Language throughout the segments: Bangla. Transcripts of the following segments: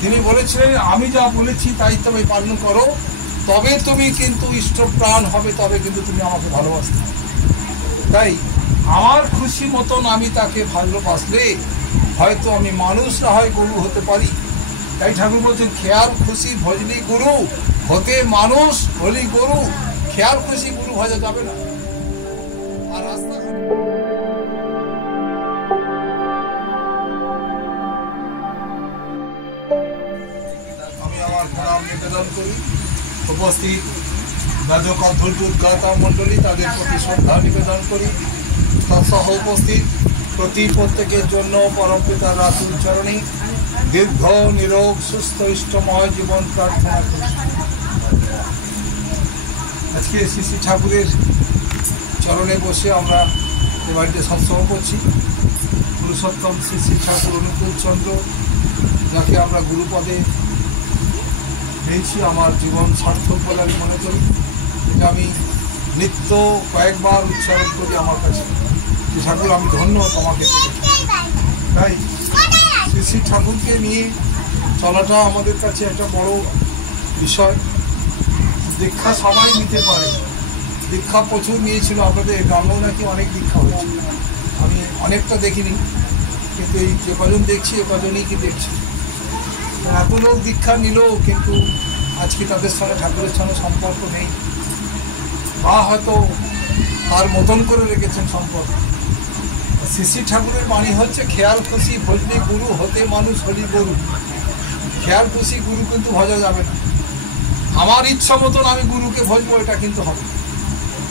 তিনি বলেছিলেন আমি যা বলেছি তাই তুমি পালন করো, তবে তুমি কিন্তু ইষ্টপ্রাণ হবে, তবে কিন্তু তুমি আমাকে ভালোবাসতে হবে। তাই আমার খুশি মতন আমি তাকে ভালোবাসলে হয়তো আমি মানুষ না হয় গরু হতে পারি। তাই ঠাকুর বলছেন খেয়ার খুশি ভজলি গুরু, হতে মানুষ হলি গরু, খেয়ার খুশি গুরু ভজা যাবে না। আর আমি আমার প্রণাম নিবেদন করি। উপস্থিত রাজক অধ্যক্ষ উদ্ঘাতা মণ্ডলী তাদের প্রতি শ্রদ্ধা নিবেদন করি। তৎসহ উপস্থিত প্রত্যেকের জন্য পরমপিতার রাতুল চরণে দীর্ঘ নিরোগ সুস্থ ইষ্টময় জীবন প্রার্থনা করি। আজকে শ্রী শ্রী ঠাকুরের চরণে বসে আমরা এ বাড়িতে সৎসঙ্গ করছি। পুরুষোত্তম শ্রী শ্রী ঠাকুর অনুকূল চন্দ্র, যাকে আমরা গুরুপদে পেয়েছি, আমার জীবন সার্থক বলে আমি মনে করি। এটা আমি নিত্য কয়েকবার উচ্চারণ করি আমার কাছে, শ্রী ঠাকুর আমি ধন্য তোমাকে। তাই শ্রী শ্রী ঠাকুরকে নিয়ে চলাটা আমাদের কাছে একটা বড় বিষয়। দীক্ষা সবাই নিতে পারে, দীক্ষা প্রচুর নিয়েছিল, আপনাদের গ্রামেও নাকি অনেক দীক্ষা হয়েছিল। আমি অনেকটা দেখিনি, কিন্তু এই যে কজন দেখছি এ কজনই কি দেখছি। এত লোক দীক্ষা নিলেও কিন্তু আজকে তাদের সঙ্গে ঠাকুরের সঙ্গে সম্পর্ক নেই, বা হয়তো তার মতন করে রেখেছেন সম্পর্ক। শ্রী শ্রী ঠাকুরের বাণী হচ্ছে খেয়াল খুশি ভজলি গুরু, হতে মানুষ হলি গরু। খেয়াল খুশি গুরু কিন্তু ভজা যাবে না। আমার ইচ্ছা মতন আমি গুরুকে ভজবো, এটা কিন্তু হবে।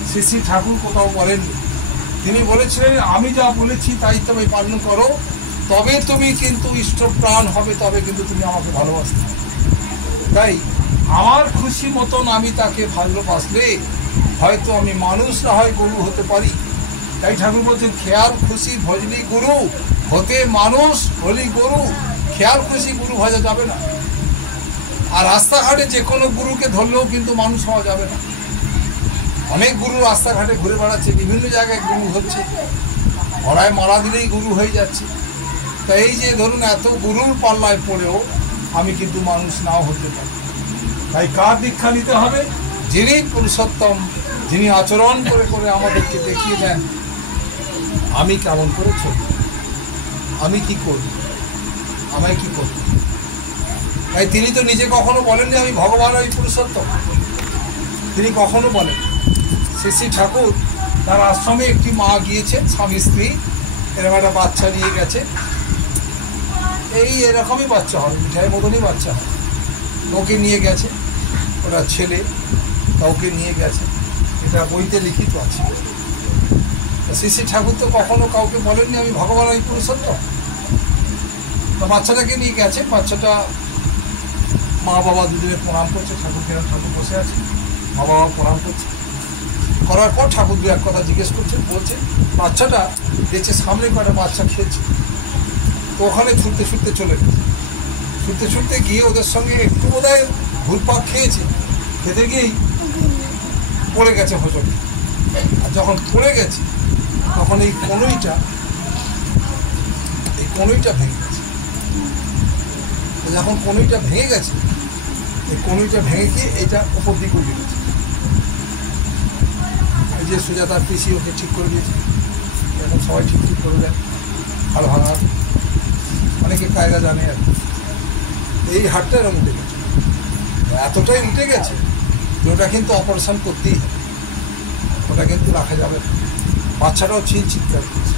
শ্রী শ্রী ঠাকুর কোথাও বলেননি। তিনি বলেছিলেন আমি যা বলেছি তাই তুমি পালন করো, তবে তুমি কিন্তু ইষ্টপ্রাণ হবে, তবে কিন্তু তুমি আমাকে ভালোবাসতে হবে। তাই আমার খুশি মতন আমি তাকে ভালোবাসলে হয়তো আমি মানুষ না হয় গরু হতে পারি। তাই ঠাকুর বলছেন খেয়াল খুশি ভজলি গুরু, হতে মানুষ হলি গরু, খেয়াল খুশি গুরু ভজা যাবে না। আর রাস্তাঘাটে যে কোনো গুরুকে ধরলেও কিন্তু মানুষ হওয়া যাবে না। অনেক গুরু রাস্তাঘাটে ঘুরে বেড়াচ্ছে, বিভিন্ন জায়গায় গুরু হচ্ছে, ঘোড়ায় মারা দিলেই গুরু হয়ে যাচ্ছে। তো এই যে ধরুন এত গুরুর পাল্লায় পড়েও আমি কিন্তু মানুষ নাও হতে পারি। তাই কার দীক্ষা নিতে হবে? যিনি পুরুষোত্তম, যিনি আচরণ করে করে আমাদেরকে দেখিয়ে দেন আমি কেমন করে চলি, আমি কি করি, আমায় কি করি। তাই তিনি তো নিজে কখনো বলেননি আমি ভগবান ওই পুরুষোত্তম, তিনি কখনো বলেন। শ্রী শ্রী ঠাকুর তার আশ্রমে একটি মা গিয়েছেন, স্বামী স্ত্রী, এরকম একটা বাচ্চা নিয়ে গেছে। এই এরকমই বাচ্চা হবে, মিঠাইয়ের মতনই বাচ্চা হবে। ওকে নিয়ে গেছে, ওরা ছেলে, কাউকে নিয়ে গেছে, এটা বইতে লিখিত আছে। শ্রী শ্রী ঠাকুর তো কখনো কাউকে বলেননি আমি ভগবান ওই পুরুষোত্তম। তো বাচ্চাটাকে নিয়ে গেছে, বাচ্চাটা মা বাবা দুজনে প্রণাম করছে, ঠাকুরকে, ঠাকুর বসে আছে, মা বাবা প্রণাম করছে। করার পর ঠাকুর দু এক কথা জিজ্ঞেস করছেন, বলছে বাচ্চাটা দেখছে সামনে কটা বাচ্চা খেয়েছে, তো ওখানে ছুটতে ছুটতে চলে গেছে। ছুটতে ছুটতে গিয়ে ওদের সঙ্গে একটু বোধহয় ঘুরপাক খেয়েছে, খেতে গিয়েই পড়ে গেছে হোঁচটে। আর যখন পড়ে গেছে তখন এই কনুইটা ভেঙে গেছে। যখন কনুইটা ভেঙে গেছে, এই কনুইটা ভেঙে গিয়ে এটা ওপর দিকে উঠে গেছে। এই যে সুজাতার পিসি ওকে ঠিক করে দিয়েছে, এখন সবাই ঠিক করে দেয়, ভালো ভাঙা অনেকে কায়দা জানে আর কি। এই হাড়টা এরকম উঠে গেছে, এতটাই উঠে গেছে যে ওটা কিন্তু অপারেশন করতেই হবে, ওটা কিন্তু রাখা যাবে না। বাচ্চাটাও চিৎকার করছে।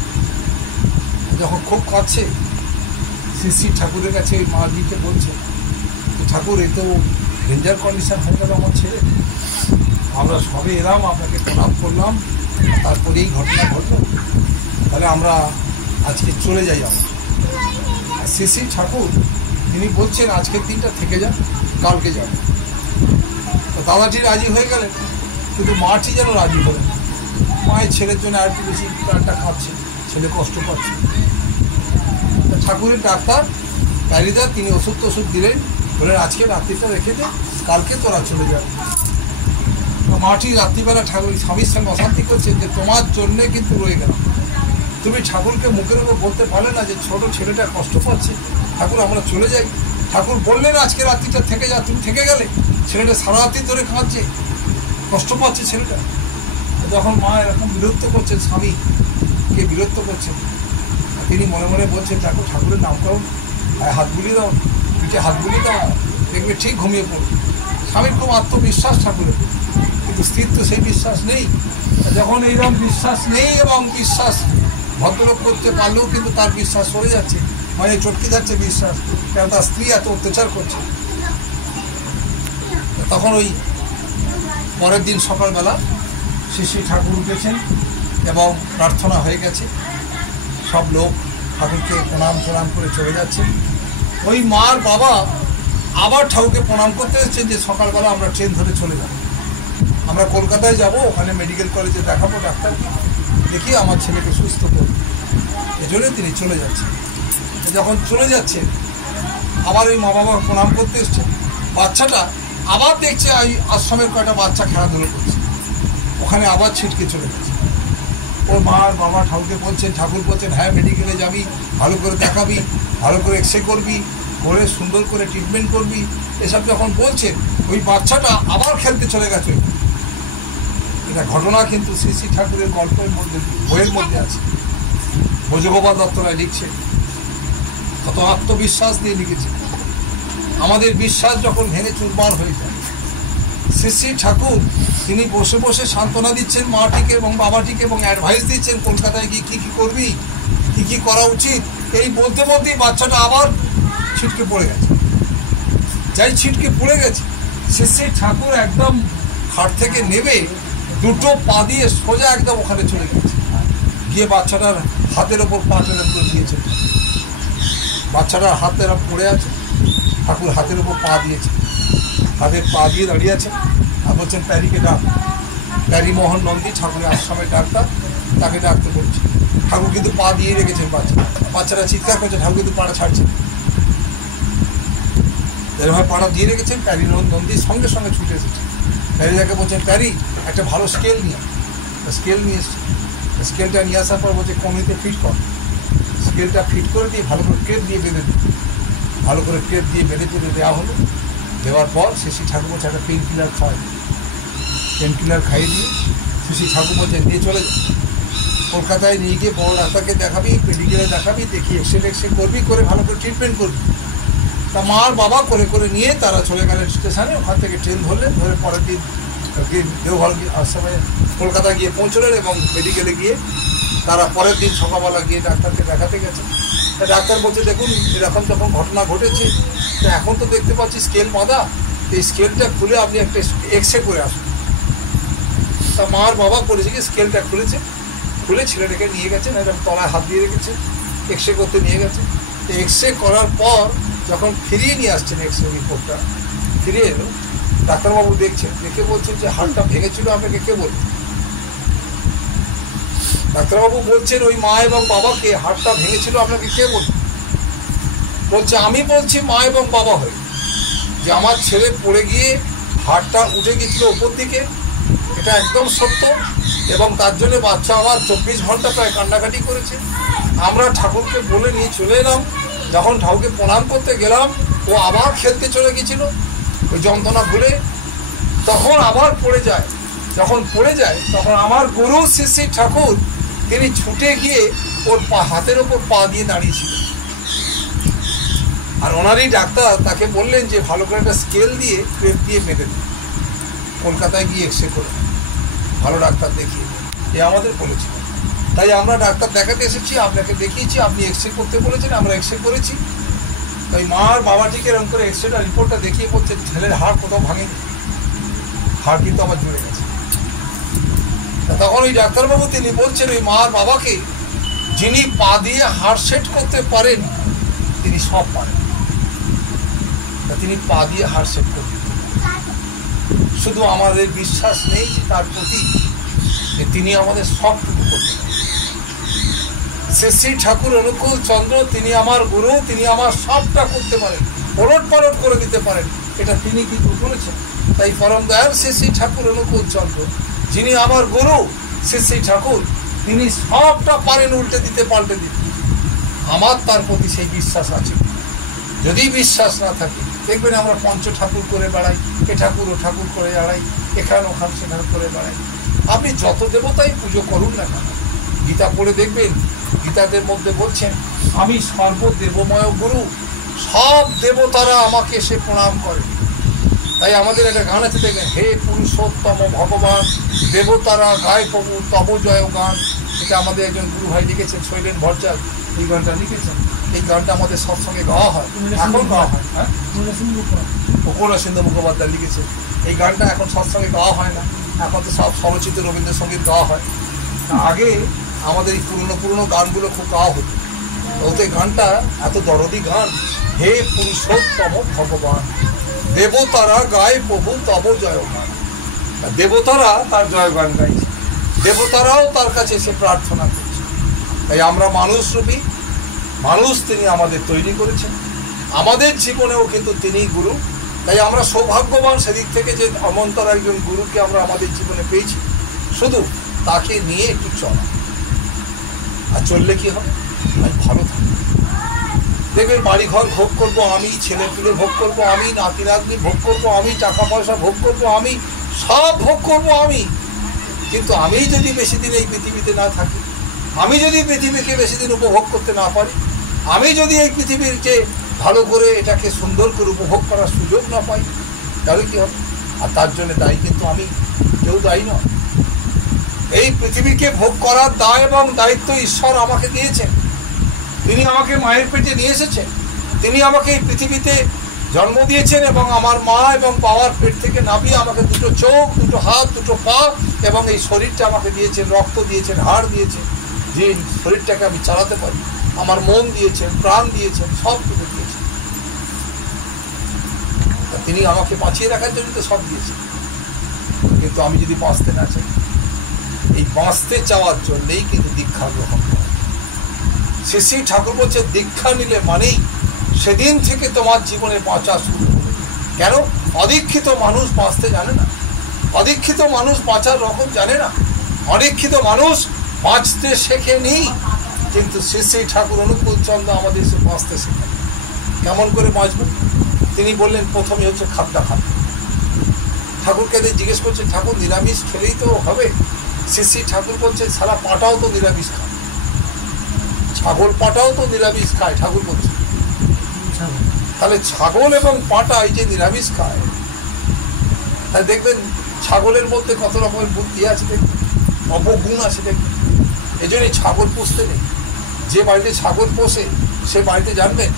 যখন খুব কাঁদছে, শ্রী শ্রী ঠাকুরের কাছে এই মা দিকে বলছে ঠাকুর এই তো ডেঞ্জার কন্ডিশন হয়ে গেল আমার ছেলে, আমরা সবে এলাম, আপনাকে প্রণাম করলাম, তারপরে এই ঘটনা ঘটল, তাহলে আমরা আজকে চলে যাই। আমরা শ্রী শ্রী ঠাকুর তিনি বলছেন আজকের দিনটা থেকে যান, কালকে যাবে। তো দাদাটি রাজি হয়ে গেলেন, কিন্তু মাটি যেন রাজি হলেন। মায়ের ছেলের জন্য আর একটু বেশি প্রাণটা খাচ্ছে, ছেলে কষ্ট পাচ্ছে। ঠাকুরের ডাক্তার প্যারিদার তিনি ওষুধ দিলেন, বললেন আজকে রাত্রিটা রেখে দে, কালকে তোরা চলে যাবে। তো মাটি রাত্রিবেলা ঠাকুর স্বামীর সঙ্গে অশান্তি করছে যে তোমার জন্যে কিন্তু রয়ে গেল। তুমি ঠাকুরকে মুখের উপর বলতে পারলে না যে ছোট ছেলেটা কষ্ট পাচ্ছে, ঠাকুর আমরা চলে যাই। ঠাকুর বললেন আজকে রাত্রিটা থেকে যা, তুমি থেকে গেলে। ছেলেটা সারা রাত্রি ধরে কাঁদছে, কষ্ট পাচ্ছে ছেলেটা। যখন মা এরকম বিরক্ত করছেন, স্বামীকে বিরক্ত করছেন, তিনি মনে মনে বলছেন ঠাকুরের নাম করো, হাত বুলিয়ে দাও, পিঠে হাত বুলিয়ে দাও, দেখবে ঠিক ঘুমিয়ে পড়বে। স্বামীর খুব আত্মবিশ্বাস ঠাকুরের, কিন্তু স্ত্রীর তো সেই বিশ্বাস নেই। যখন এইরকম বিশ্বাস নেই এবং বিশ্বাস ভদ্রলোক করতে পারলেও কিন্তু তার বিশ্বাস সরে যাচ্ছে, মানে চটকে যাচ্ছে বিশ্বাস, কারণ তার স্ত্রী এত অত্যাচার করছে। তখন ওই পরের দিন সকালবেলা শ্রী ঠাকুর উঠেছেন এবং প্রার্থনা হয়ে গেছে, সব লোক ঠাকুরকে প্রণাম করে চলে যাচ্ছে। ওই মার বাবা আবার ঠাকুরকে প্রণাম করতে এসেছেন যে সকালবেলা আমরা ট্রেন ধরে চলে যাব, আমরা কলকাতায় যাব, ওখানে মেডিকেল কলেজে দেখাবো ডাক্তারকে, দেখি আমার ছেলেকে সুস্থ করবো। এজন্য তিনি চলে যাচ্ছেন। যখন চলে যাচ্ছেন আবার ওই মা বাবা প্রণাম করতে এসছেন, বাচ্চাটা আবার দেখছে ওই আশ্রমের কয়টা বাচ্চা খেলাধুলো করছে, ওখানে আবার ছিটকে চলে গেছে। ওর মা আর বাবা ঠাকুরকে বলছেন, ঠাকুর বলছেন হ্যাঁ মেডিকেলে যাবি, ভালো করে দেখাবি, ভালো করে এক্সরে করবি, করে সুন্দর করে ট্রিটমেন্ট করবি, এসব যখন বলছেন ওই বাচ্চাটা আবার খেলতে চলে গেছে। এটা ঘটনা কিন্তু শ্রী শ্রী ঠাকুরের গল্পের মধ্যে, বইয়ের মধ্যে আছে। ভোজগোপাল দত্ত রায় লিখছে, কত আত্মবিশ্বাস দিয়ে লিখেছে। আমাদের বিশ্বাস যখন ভেঙে চুরমার হয়ে যায়, শ্রী শ্রী ঠাকুর তিনি বসে বসে সান্ত্বনা দিচ্ছেন মাটিকে এবং বাবাটিকে এবং অ্যাডভাইস দিচ্ছেন কলকাতায় গিয়ে কী কী করবি, কী কী করা উচিত। এই বলতে বলতেই বাচ্চাটা আবার ছিটকে পড়ে গেছে। যাই ছিটকে পড়ে গেছে, শ্রী শ্রী ঠাকুর একদম খাট থেকে নেমে দুটো পা দিয়ে সোজা একদম ওখানে চলে গেছে, গিয়ে বাচ্চাটার হাতের ওপর পা টেনে দিয়েছে। বাচ্চাটার হাত এরা পড়ে আছে, ঠাকুর হাতের ওপর পা দিয়েছে, হাতের পা দিয়ে দাঁড়িয়ে আছে। আর বলছেন প্যারিকে ডাক, প্যারি মোহন নন্দী ঠাকুরের আশ্রমের ডাক্তার, তাকে ডাকতে বলছে। ঠাকুর কিন্তু পা দিয়ে রেখেছেন, বাচ্চারা চিৎকার করছে, ঠাকুর কিন্তু পাড়া ছাড়ছে। এরভাবে পাড়া দিয়ে রেখেছেন। প্যারি নন্দী সঙ্গে সঙ্গে ছুটে এসেছে। প্যারি যাকে বলছেন প্যারি একটা ভালো স্কেল নিয়ে, স্কেল নিয়ে এসছে। স্কেলটা নিয়ে আসার পর বলছে কমিতে ফিট কর। স্কেলটা ফিট করে দিয়ে ভালো করে ক্রেপ দিয়ে বেঁধে দিই, ভালো করে ক্রেপ দিয়ে বেঁধে দেওয়া হলো। দেওয়ার পর শ্রী ঠাকুর বলছে একটা পেন কিলার খাওয়াই, পেন কিলার খাইয়ে দিয়ে শ্রী ঠাকুর বলছে নিয়ে চলে যা, কলকাতায় নিয়ে গিয়ে বড় ডাক্তারকে দেখাবি, মেডিকেলে দেখাবি, দেখি এক্সরে করবি, করে ভালো করে ট্রিটমেন্ট করবি। তা মার বাবা করে নিয়ে তারা চলে গেলেন স্টেশনে। ওখান থেকে ট্রেন ধরলেন, ধরে পরের দিন দেওঘর আশ্রমে কলকাতা গিয়ে পৌঁছলেন এবং মেডিকেলে গিয়ে তারা পরের দিন সকালবেলা গিয়ে ডাক্তারকে দেখাতে গেছে। তা ডাক্তার বলছে দেখুন এরকম যখন ঘটনা ঘটেছে, তা এখন তো দেখতে পাচ্ছি স্কেল বাঁধা, এই স্কেলটা খুলে আপনি একটা এক্সরে করে আসুন। তা মার বাবা করেছে কি স্কেলটা খুলেছে, খুলে ছেলেটাকে নিয়ে গেছেন, এরকম তলায় হাত দিয়ে রেখেছে, এক্সরে করতে নিয়ে গেছে। এক্সরে করার পর যখন ফিরিয়ে নিয়ে আসছেন এক্সরে রিপোর্টটা, ফিরিয়ে এলো, ডাক্তারবাবু দেখছেন, দেখে বলছেন যে হাড়টা ভেঙেছিল আপনাকে কে বলল? ডাক্তারবাবু বলছেন ওই মা এবং বাবাকে হাড়টা ভেঙেছিল আপনাকে কে বলল? বলছে আমি বলছি মা এবং বাবা হয়ে, যে আমার ছেলে পড়ে গিয়ে হাড়টা উঠে গেছিল ওপর দিকে, এটা একদম সত্য। এবং তার জন্য বাচ্চা আমার 24 ঘন্টা প্রায় কান্নাকাটি করেছে। আমরা ঠাকুরকে বলে নিয়ে চলে এলাম, যখন ঠাকুরকে প্রণাম করতে গেলাম ও আবার খেলতে চলে গেছিল ওই যন্ত্রণা ভুলে, তখন আবার পড়ে যায়। যখন পড়ে যায় তখন আমার গুরু শ্রী শ্রী ঠাকুর তিনি ছুটে গিয়ে ওর হাতের ওপর পা দিয়ে দাঁড়িয়েছিল। আর ওনারই ডাক্তার তাকে বললেন যে ভালো করে একটা স্কেল দিয়ে ক্রেপ দিয়ে বেঁধে দিন, কলকাতায় গিয়ে এক্সরে করে ভালো ডাক্তার দেখিয়ে। এ আমাদের বলেছিল। তাই আমরা ডাক্তার দেখাতে এসেছি, আপনাকে দেখিয়েছি, আপনি এক্সরে করতে বলেছেন, আমরা এক্সরে করেছি। তাই মার বাবাটিকে এরকম করে এক্সরেটা রিপোর্টটা দেখিয়ে বলছেন ছেলের হাড় কোথাও ভাঙেনি, হাড় কিন্তু আবার জুড়ে গেছে। তখন ওই ডাক্তারবাবু তিনি বলছেন ওই মার বাবাকে, যিনি পা দিয়ে হাড় সেট করতে পারেন তিনি সব পারেন, তিনি পা দিয়ে হাড় সেট করতে পারেন। শুধু আমাদের বিশ্বাস নেই যে তার প্রতি, যে তিনি আমাদের সবটুকু করতে পারেন। শ্রী শ্রী ঠাকুর অনুকূল চন্দ্র তিনি আমার গুরু, তিনি আমার সবটা করতে পারেন, ওলট পালট করে দিতে পারেন, এটা তিনি কিন্তু বলেছেন। তাই পরম দয়াল শ্রী শ্রী ঠাকুর অনুকূল চন্দ্র যিনি আমার গুরু শ্রী শ্রী ঠাকুর, তিনি সবটা পারেন উল্টে দিতে, পাল্টে দিতে। আমার তার প্রতি সেই বিশ্বাস আছে। যদি বিশ্বাস না থাকে, দেখবেন আমরা পঞ্চ ঠাকুর করে বেড়াই, এ ঠাকুর ও ঠাকুর করে বেড়াই, এখানে ওখান সেখানে করে বেড়াই। আপনি যত দেবতাই পুজো করুন না কেন, গীতা পড়ে দেখবেন, গীতাদের মধ্যে বলছেন আমি সর্বদেবময় গুরু, সব দেবতারা আমাকে এসে প্রণাম করে। তাই আমাদের একটা গান আছে, দেখবেন, হে পুরুষোত্তম ভগবান দেবতারা গায় প্রভু তব জয় গান। এটা আমাদের একজন গুরু ভাই লিখেছেন, শৈলেন ভট্টাচার্য, এই গানটা লিখেছেন। এই গানটা আমাদের সৎসঙ্গে গাওয়া হয়, এখন গাওয়া হয়। হ্যাঁ, করুণা সিন্ধু মুখোপাধ্যায় লিখেছেন। এই গানটা এখন সৎসঙ্গে গাওয়া হয় না, এখন তো সব স্বরচিত রবীন্দ্রসঙ্গীত গাওয়া হয়। আগে আমাদের এই পুরনো গানগুলো খুব গাওয়া হতো। ওতে গানটা এত দরদি গান, হে পুরুষোত্তম ভগবান দেবতারা গায় প্রভু তব জয় গান। দেবতারা তার জয় গান গাইছে, দেবতারাও তার কাছে এসে প্রার্থনা করছে। তাই আমরা মানুষ রূপী মানুষ, তিনি আমাদের তৈরি করেছেন, আমাদের জীবনেও কিন্তু তিনিই গুরু। তাই আমরা সৌভাগ্যবান সেদিক থেকে যে অমন্তর একজন গুরুকে আমরা আমাদের জীবনে পেয়েছি। শুধু তাকে নিয়ে একটু চলা, আর চললে কি হবে, আমি ভালো থাকবো। দেখবেন বাড়িঘর ভোগ করবো আমি, ছেলে পুলে ভোগ করবো আমি, নাতি নাতনি ভোগ করবো আমি, টাকা পয়সা ভোগ করবো আমি, সব ভোগ করবো আমি। কিন্তু আমি যদি বেশি দিন এই পৃথিবীতে না থাকি, আমি যদি পৃথিবীকে বেশি দিন উপভোগ করতে না পারি, আমি যদি এই পৃথিবীর যে ভালো করে এটাকে সুন্দর করে উপভোগ করার সুযোগ না পাই, তাহলে কি হবে? আর তার জন্য দায়ী কিন্তু আমি, কেউ দায়ী নয়। এই পৃথিবীকে ভোগ করার দায় এবং দায়িত্ব ঈশ্বর আমাকে দিয়েছেন। তিনি আমাকে মায়ের পেটে নিয়ে এসেছেন, তিনি আমাকে এই পৃথিবীতে জন্ম দিয়েছেন এবং আমার মা এবং বাবার পেট থেকে নামিয়ে আমাকে দুটো চোখ, দুটো হাত, দুটো পা এবং এই শরীরটা আমাকে দিয়েছেন, রক্ত দিয়েছেন, হাড় দিয়েছেন, যে শরীরটাকে আমি চালাতে পারি। আমার মন দিয়েছেন, প্রাণ দিয়েছেন, সব কিছু দিয়েছেন। তিনি আমাকে বাঁচিয়ে রাখার জন্য তো সব দিয়েছেন। কিন্তু আমি যদি বাঁচতে না চাই, এই বাঁচতে চাওয়ার জন্যেই কিন্তু দীক্ষা গ্রহণ করা। শ্রী ঠাকুর বলছে, দীক্ষা নিলে মানেই সেদিন থেকে তোমার জীবনে বাঁচা শুরু হবে। কেন? অদীক্ষিত মানুষ বাঁচতে জানে না, অদীক্ষিত মানুষ বাঁচার রকম জানে না, অদীক্ষিত মানুষ বাঁচতে শেখেনি। কিন্তু শ্রী ঠাকুর অনুকূল চন্দ্র আমাদের সে বাঁচতে শেখেন। কেমন করে বাঁচব? তিনি বললেন, প্রথমে হচ্ছে খাদ্যা খাদ্য। ঠাকুরকে জিজ্ঞেস করছে, ঠাকুর নিরামিষ খেলেই তো হবে? শ্রী ঠাকুর বলছে, সারা পাটাও তো নিরামিষ খায়, ছাগল পাটাও তো নিরামিষ খায়। ঠাকুর বলছে, তাহলে ছাগল এবং পাটা এই যে নিরামিষ খায়, তাহলে দেখবেন ছাগলের মধ্যে কত রকমের বুদ্ধি আছে, দেখবেন অবগুণ আছে, দেখবেন। এই জন্যই ছাগল পুষতে নেই। যে বাড়িতে ছাগল পোষে সে বাড়িতে জানবেন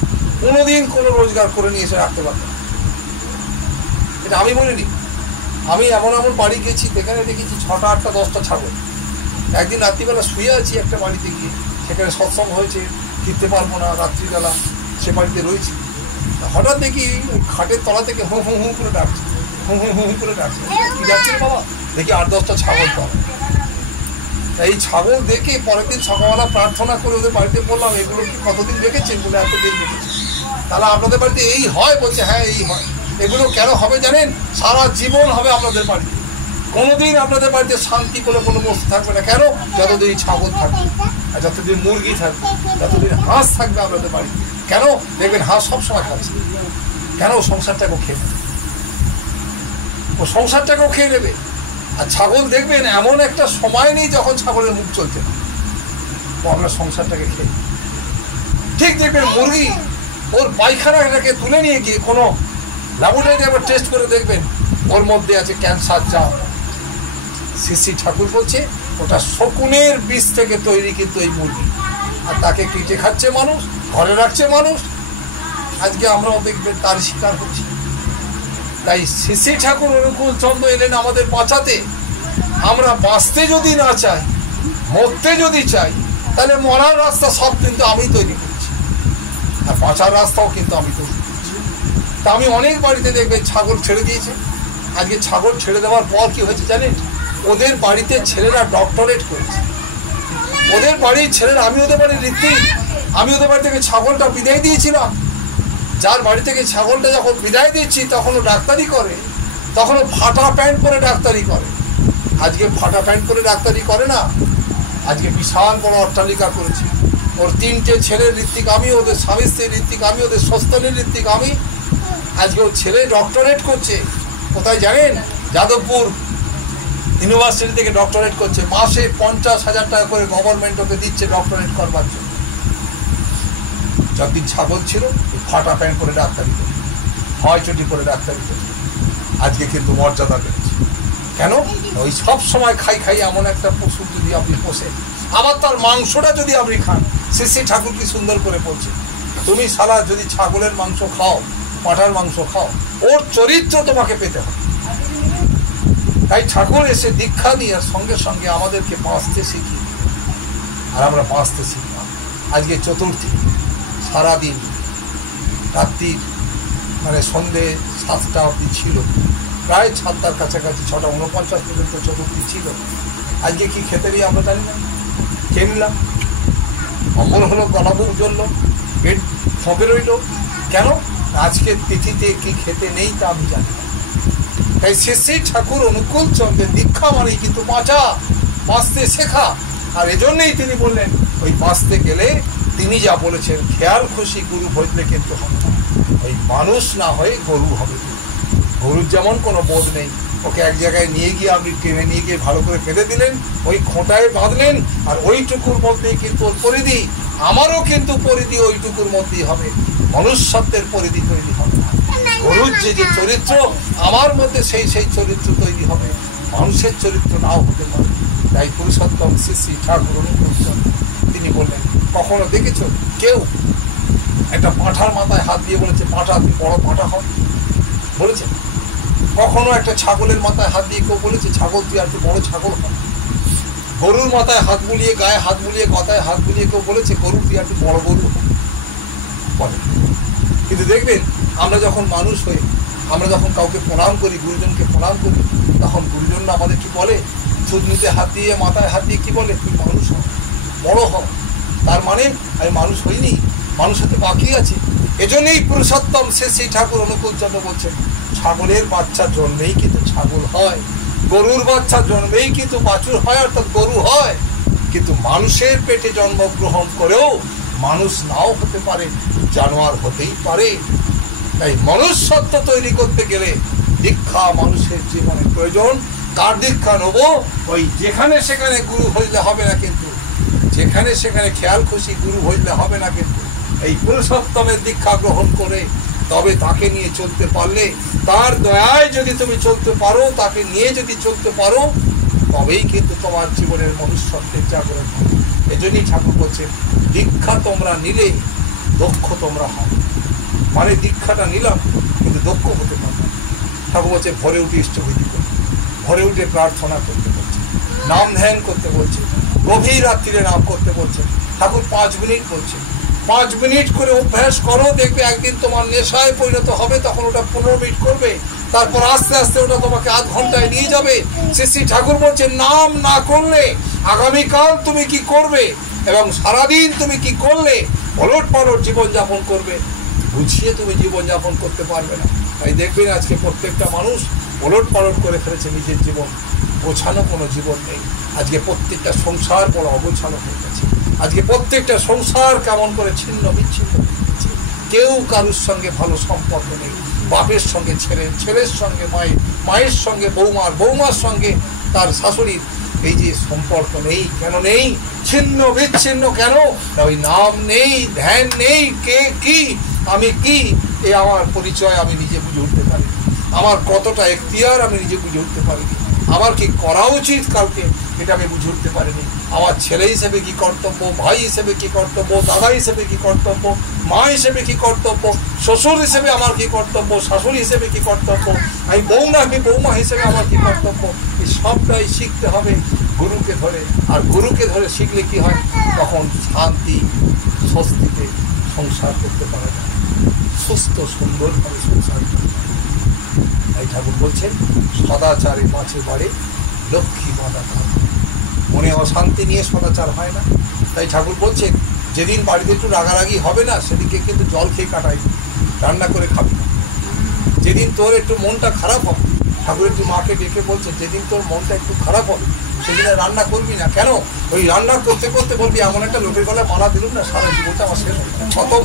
কোনোদিন কোনো রোজগার করে নিয়ে এসে রাখতে পারবে না। এটা আমি বলিনি, আমি এমন বাড়ি গেছি, সেখানে দেখেছি 6টা 8টা 10টা ছাগল। একদিন রাত্রিবেলা শুয়ে আছি একটা বাড়িতে গিয়ে, সেখানে সৎসঙ্গ হয়েছে, ফিরতে পারবো না, রাত্রিবেলা সে বাড়িতে রয়েছি। হঠাৎ দেখি ওই খাটের তলা থেকে হুঁ হুঁ হুঁ করে ডাকছে, হুঁ হুঁ হুঁ করে ডাকছে। কি যাচ্ছে বাবা? দেখি 8-10টা ছাগল পাওয়া। এই ছাগল দেখে পরের দিন সকালবেলা প্রার্থনা করে ওদের বাড়িতে বললাম, এগুলো কি কতদিন দেখেছেন? বলে এতদিন দেখেছি। তাহলে আপনাদের বাড়িতে এই হয়? বলছে, হ্যাঁ এই হয়। এগুলো কেন হবে জানেন? সারা জীবন হবে আপনাদের বাড়িতে, কোনোদিন আপনাদের বাড়িতে শান্তি বলে কোনো বস্তু থাকবে না। কেন? যতদিন ছাগল থাকবে, আর যতদিন মুরগি থাকবে, যতদিন হাঁস থাকবে আপনাদের বাড়িতে। কেন? দেখবেন হাঁস সবসময় খাচ্ছে। কেন? সংসারটাকেও খেয়ে নেবে, ও সংসারটাকেও খেয়ে নেবে। আর ছাগল দেখবেন এমন একটা সময় নেই যখন ছাগলের মুখ চলছে না, ও আপনার সংসারটাকে খেয়ে। ঠিক দেখবেন মুরগি ওর পায়খানাটাকে তুলে নিয়ে গিয়ে কোনো ল্যাবরেটরি আবার টেস্ট করে দেখবেন ওর মধ্যে আছে ক্যান্সার জার্ম। শ্রী ঠাকুর বলছে, ওটা শকুনের বীজ থেকে তৈরি কিন্তু এই মুরগি, আর তাকে কেটে খাচ্ছে মানুষ, ঘরে রাখছে মানুষ। আজকে আমরাও দেখবেন তার শিকার হচ্ছি। তাই শ্রী ঠাকুর অনুকূল চন্দ্র এলেন আমাদের বাঁচাতে। আমরা বাঁচতে যদি না চাই, মরতে যদি চাই, তাহলে মরার রাস্তা সব কিন্তু আমি তৈরি করছি, আর বাঁচার রাস্তাও কিন্তু আমি তৈরি করছি। তা আমি অনেক বাড়িতে দেখবেন ছাগল ছেড়ে দিয়েছে। আজকে ছাগল ছেড়ে দেওয়ার পর কি হয়েছে জানেন? ওদের বাড়িতে ছেলেরা ডক্টরেট করেছে। ওদের বাড়ির ছেলেরা, আমি ওদের বাড়ির ঋত্বিক, আমি ওদের বাড়ি থেকে ছাগলটা বিদায় দিয়েছিলাম। যার বাড়ি থেকে ছাগলটা যখন বিদায় দিচ্ছি, তখনও ডাক্তারি করে, তখনও ফাটা প্যান্ট পরে ডাক্তারি করে। আজকে ফাটা প্যান্ট পরে ডাক্তারি করে না, আজকে বিশাল বড় অট্টালিকা করেছে, ওর 3টে ছেলের ঋত্বিক আমি, ওদের স্বামী স্ত্রীর ঋত্বিক আমি, ওদের সস্তনের ঋত্বিক আমি। আজকে ওর ছেলে ডক্টরেট করছে কোথায় জানেন? যাদবপুর ইউনিভার্সিটি থেকে ডক্টরেট করছে। মাসে 50,000 টাকা করে গভর্নমেন্ট ওকে দিচ্ছে ডক্টরেট করবার জন্য। যতদিন ছাগল ছিল ফাটা প্যান্ট করে ডাক্তারি করে, হয় চটি করে ডাক্তারি করে। আজকে কিন্তু মর্যাদা পেয়েছে। কেন? ওই সব সময় খাই খাই এমন একটা পশু যদি আপনি পোষেন, আবার তার মাংসটা যদি আপনি খান। শ্রী ঠাকুর কি সুন্দর করে বলছে, তুমি শালা যদি ছাগলের মাংস খাও, পাঁঠার মাংস খাও, ওর চরিত্র তোমাকে পেতে হবে। তাই ঠাকুর এসে দীক্ষা নিয়ে সঙ্গে সঙ্গে আমাদেরকে বাঁচতে শিখি, আর আমরা বাঁচতে শিখলাম। আজকে চতুর্থী, সারাদিন রাত্রির মানে সন্ধে 7টা অবধি ছিল, প্রায় 7টার কাছাকাছি, 6:49 পর্যন্ত চতুর্থী ছিল। আজকে কি খেতে নিয়ে আমরা জানি না, খেয়ে নিলাম, অম্বল হলো, গলাবুক জ্বলল, পেট ফঁপে রইল। কেন? আজকের তিথিতে কি খেতে নেই তা আমি জানি না। তাই শ্রী ঠাকুর অনুকূল চন্দ্রের দীক্ষা মানেই কিন্তু বাঁচতে শেখা। আর এজন্যই তিনি বললেন, ওই বাঁচতে গেলে তিনি যা বলেছেন, খেয়াল খুশি গুরু ভজলে কিন্তু হবে না, ওই মানুষ না হয়ে গরু হবে। গরুর যেমন কোনো বোধ নেই, ওকে এক জায়গায় নিয়ে গিয়ে আপনি টেনে নিয়ে গিয়ে ভালো করে ফেলে দিলেন, ওই খোঁটায় বাঁধলেন, আর ওইটুকুর মধ্যেই কিন্তু ওর পরিধি, আমারও কিন্তু পরিধি ওইটুকুর মধ্যেই হবে, মনুষ্যত্বের পরিধি তৈরি হবে না। গরুর যে চরিত্র আমার মধ্যে সেই চরিত্র তৈরি হবে, মানুষের চরিত্র নাও হতে পারে। তাই পুরুষোত্তম শ্রী ঠাকুর অনুকূল তিনি বললেন, কখনো দেখেছ কেউ একটা পাঁঠার মাথায় হাত দিয়ে বলেছে, পাঁঠা তুমি বড় পাঁঠা হও? বলেছে? কখনো একটা ছাগলের মাথায় হাত দিয়ে কেউ বলেছে, ছাগল তুই আর একটু বড় ছাগল হ? গরুর মাথায় হাত বুলিয়ে, গায়ে হাত বুলিয়ে, কথায় হাত বুলিয়ে কেউ বলেছে, গরু তুই আর একটু বড় গরু বলে? কিন্তু দেখবেন, আমরা যখন মানুষ হই, আমরা যখন কাউকে প্রণাম করি, গুরুজনকে প্রণাম করি, তখন গুরুজনরা আমাদের কি বলে? থুতনিতে হাত দিয়ে, মাথায় হাত দিয়ে কি বলে? তুই মানুষ হ, বড় হ। তার মানে আমি মানুষ হইনি, মানুষ হতে বাকি আছে। এজন্যই পুরুষোত্তম শ্রী ঠাকুর অনুকূল চন্দ্র বলছেন, ছাগলের বাচ্চা জন্মেই কিন্তু ছাগল হয়, গরুর বাচ্চা জন্মেই কিন্তু বাছুর হয়, অর্থাৎ গরু হয়। কিন্তু মানুষের পেটে জন্মগ্রহণ করেও মানুষ নাও হতে পারে, জানোয়ার হতেই পারে। তাই মনুষ্যত্ব তৈরি করতে গেলে দীক্ষা মানুষের জীবনে প্রয়োজন। কার দীক্ষা নেব? ওই যেখানে সেখানে গুরু হইলে হবে না, কিন্তু যেখানে সেখানে খেয়াল খুশি গুরু হইলে হবে না, কিন্তু এই পুরুষোত্তমের দীক্ষা গ্রহণ করে তবে তাকে নিয়ে চলতে পারলে, তার দয়ায় যদি তুমি চলতে পারো, তাকে নিয়ে যদি চলতে পারো, তবেই কিন্তু তোমার জীবনের মনুষ্যত্বের জাগরণ হবে। এজন্যই ঠাকুর বলছেন, দীক্ষা তোমরা নিলে দক্ষ তোমরা হবে। মানে দীক্ষাটা নিলাম কিন্তু দক্ষ হতে পারবে। ঠাকুর বলছে, ভোরে উঠে ইষ্টবিধি করতে, ভোরে উঠে প্রার্থনা করতে বলছে, নাম ধ্যান করতে বলছে, গভীর রাত্রিরে নাম করতে বলছে। ঠাকুর 5 মিনিট বলছে, 5 মিনিট করে অভ্যাস করো, দেখবে একদিন তোমার নেশায় পরিণত হবে, তখন ওটা 15 মিনিট করবে, তারপর আস্তে আস্তে ওটা তোমাকে আধ ঘন্টায় নিয়ে যাবে। শ্রী ঠাকুর বলছে, নাম না করলে আগামীকাল তুমি কি করবে এবং সারাদিন তুমি কি করলে, পলট পলট জীবনযাপন করবে, বুঝিয়ে তুমি জীবনযাপন করতে পারবে না। তাই দেখবেন আজকে প্রত্যেকটা মানুষ পলট পলট করে ফেলেছে নিজের জীবন, গোছানো কোনো জীবন নেই। আজকে প্রত্যেকটা সংসার বড় অগোছানো হয়ে গেছে। আজকে প্রত্যেকটা সংসার কেমন করে ছিন্ন বিচ্ছিন্ন হয়ে গেছে। কেউ কারুর সঙ্গে ভালো সম্পর্ক নেই, বাপের সঙ্গে ছেলের, ছেলের সঙ্গে মায়ের, মায়ের সঙ্গে বৌমার, বৌমার সঙ্গে তার শাশুড়ির এই যে সম্পর্ক নেই। কেন নেই? ছিন্ন বিচ্ছিন্ন কেন? ওই নাম নেই, ধ্যান নেই, কে কি, আমি কি, এ আমার পরিচয় আমি নিজে বুঝে উঠতে পারি, আমার কতটা এখতিয়ার আমি নিজে বুঝে উঠতে পারিনি, আমার কি করা উচিত কালকে এটা আমি বুঝে উঠতে পারিনি, আমার ছেলে হিসেবে কি কর্তব্য, ভাই হিসেবে কি কর্তব্য, দাদা হিসেবে কি কর্তব্য, মা হিসেবে কি কর্তব্য, শ্বশুর হিসেবে আমার কি কর্তব্য, শাশুড়ি হিসেবে কি কর্তব্য, আমি বৌমা হিসেবে আমার কি কর্তব্য, এই সবটাই শিখতে হবে গুরুকে ধরে। আর গুরুকে ধরে শিখলে কি হয়, তখন শান্তি স্বস্তিতে সংসার করতে পারা যায়, সুস্থ সুন্দরভাবে সংসার করতে পারে। তাই ঠাকুর বলছেন, সদাচারে মাছে বাড়ে লক্ষ্মী বাঁধা। মনে অশান্তি নিয়ে সদাচার হয় না। তাই ঠাকুর বলছেন, যেদিন বাড়িতে একটু রাগারাগি হবে না, সেদিকে কিন্তু জল খেয়ে কাটাই, রান্না করে খাবি না। যেদিন তোর একটু মনটা খারাপ হবে, ঠাকুর একটু মাকে ডেকে বলছে, যেদিন তোর মনটা একটু খারাপ হবে, সেদিনে রান্না করবি না। কেন? ওই রান্না করতে করতে বলবি এমন একটা লোকের গলায় মালা দিলুম না, সারা জীবনটা আমার শেষ খতম।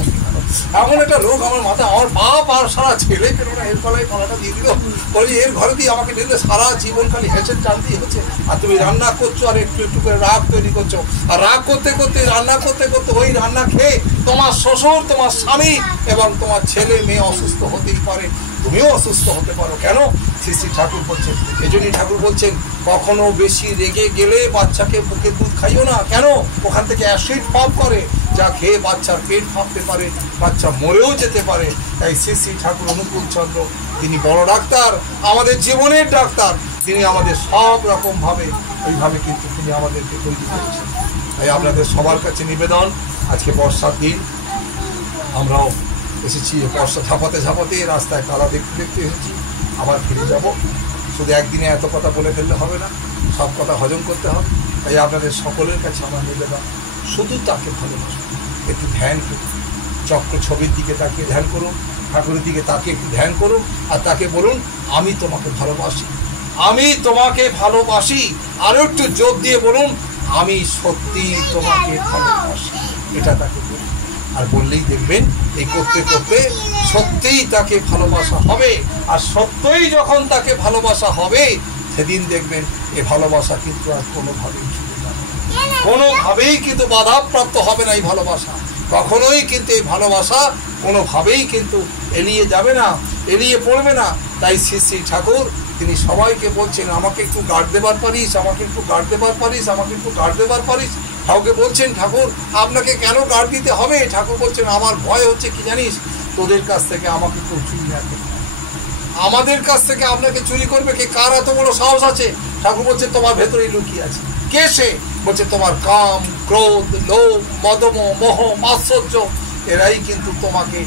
এমন একটা লোক আমার মাথায়, আমার বাপ আর সারা ছেলে পেল না, এর গলায় মালাটা দিয়ে দিল, বলি এর ঘরে দিয়ে আমাকে দিলে সারা জীবন খালি হেসের টান দিয়ে হচ্ছে। আর তুমি রান্না করছো আর একটু একটু করে রাগ তৈরি করছো, আর রাগ করতে করতে রান্না করতে করতে ওই রান্না খেয়ে তোমার শ্বশুর, তোমার স্বামী এবং তোমার ছেলে মেয়ে অসুস্থ হতেই পারে, তুমিও অসুস্থ হতে পারো। কেন? শ্রী শ্রী ঠাকুর বলছেন, এই জন্যই ঠাকুর বলছেন কখনো বেশি রেগে গেলে বাচ্চাকে বুকে দুধ খাইও না। কেন? ওখান থেকে অ্যাসিড পাম্প করে, যা খেয়ে বাচ্চার পেট ফাঁপতে পারে, বাচ্চা মরেও যেতে পারে। তাই শ্রী শ্রী ঠাকুর অনুকূল চন্দ্র তিনি বড় ডাক্তার, আমাদের জীবনের ডাক্তার, তিনি আমাদের সব রকমভাবে এইভাবে কিন্তু তিনি আমাদেরকে তৈরি করেছেন। তাই আপনাদের সবার কাছে নিবেদন, আজকে বর্ষার দিন, আমরাও এসেছি বর্ষা ঝাঁপাতে ঝাঁপাতে, রাস্তায় কালা দেখতে দেখতে এসেছি, আবার ফিরে যাব। শুধু একদিনে এত কথা বলে ফেললে হবে না, সব কথা হজম করতে হবে। তাই আপনাদের সকলের কাছে আমার নিবেদন, শুধু তাকে ভালোবাসুন, একটু ধ্যান করুন, চক্র ছবির দিকে তাকিয়ে ধ্যান করুন, ঠাকুরের দিকে তাকে একটু ধ্যান করুন, আর তাকে বলুন আমি তোমাকে ভালোবাসি, আমি তোমাকে ভালোবাসি। আরও একটু জোর দিয়ে বলুন আমি সত্যি তোমাকে ভালোবাসি, এটা তাকে বলুন। আর বললেই দেখবেন এই করতে করতে সত্যিই তাকে ভালোবাসা হবে। আর সত্যই যখন তাকে ভালোবাসা হবে, সেদিন দেখবেন এ ভালোবাসা কিন্তু আর কোনোভাবেই ছুটে যাবে না, কোনোভাবেই কিন্তু বাধাপ্রাপ্ত হবে না। এই ভালোবাসা কখনোই কিন্তু, এই ভালোবাসা কোনোভাবেই কিন্তু এড়িয়ে যাবে না, এড়িয়ে পড়বে না। তাই শ্রী শ্রী ঠাকুর তিনি সবাইকে বলছেন আমাকে একটু গার্ড দেবার পারিস, আমাকে একটু গার্ড দেবার পারিস, আমাকে একটু গার্ড দেবার পারিস। কাউকে বলছেন ঠাকুর আপনাকে কেন গার্ড দিতে হবে? ঠাকুর বলছেন আমার ভয় হচ্ছে কি জানিস, তোদের কাছ থেকে আমাকে কেউ চুরি না করবে, আমাদের কাছ থেকে আপনাকে চুরি করবে কে? কার এত বড় সাহস আছে? ঠাকুর বলছে তোমার ভেতরেই লুকিয়ে আছে। কে সে? বলছে তোমার কাম, ক্রোধ, লোভ, মদম, মোহ, মাৎসর্য, এরাই কিন্তু তোমাকে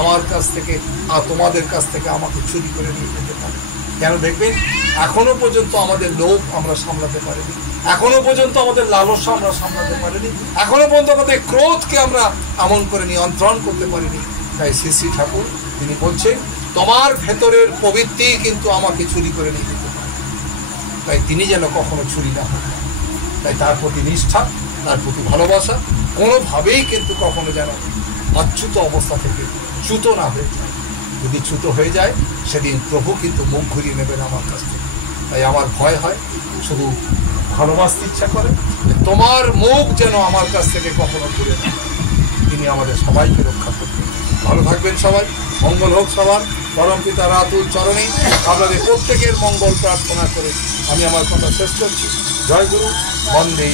আমার কাছ থেকে আর তোমাদের কাছ থেকে আমাকে চুরি করে নিয়ে যেতে পারে। কেন? দেখবেন এখনো পর্যন্ত আমাদের লোভ আমরা সামলাতে পারিনি, এখনো পর্যন্ত আমাদের লালসা আমরা সামলাতে পারিনি, এখনো পর্যন্ত আমাদের ক্রোধকে আমরা এমন করে নিয়ন্ত্রণ করতে পারিনি। তাই শ্রী শ্রী ঠাকুর তিনি বলছেন তোমার ভেতরের প্রবৃত্তি কিন্তু আমাকে চুরি করে নিয়ে যেতে পারে। তাই তিনি যেন কখনো চুরি না হয়, তাই তার প্রতি নিষ্ঠা, তার প্রতি ভালোবাসা কোনোভাবেই কিন্তু কখনো যেন অচ্যুত অবস্থা থেকে চ্যুত না হয়ে যায়। যদি চ্যুত হয়ে যায় সেদিন প্রভু কিন্তু মুখ ঘুরিয়ে নেবেন আমার কাছ থেকে। তাই আমার ভয় হয়, শুধু ভালোবাসতে ইচ্ছা করে তোমার মুখ যেন আমার কাছ থেকে কখনো ঘুরে না। তিনি আমাদের সবাইকে রক্ষা করবেন। ভালো থাকবেন সবাই, মঙ্গল হোক সবার। পরমপিতা রাতুল চরণে আপনাদের প্রত্যেকের মঙ্গল প্রার্থনা করে আমি আমার কথা শেষ করছি। জয় গুরু, বন্দে।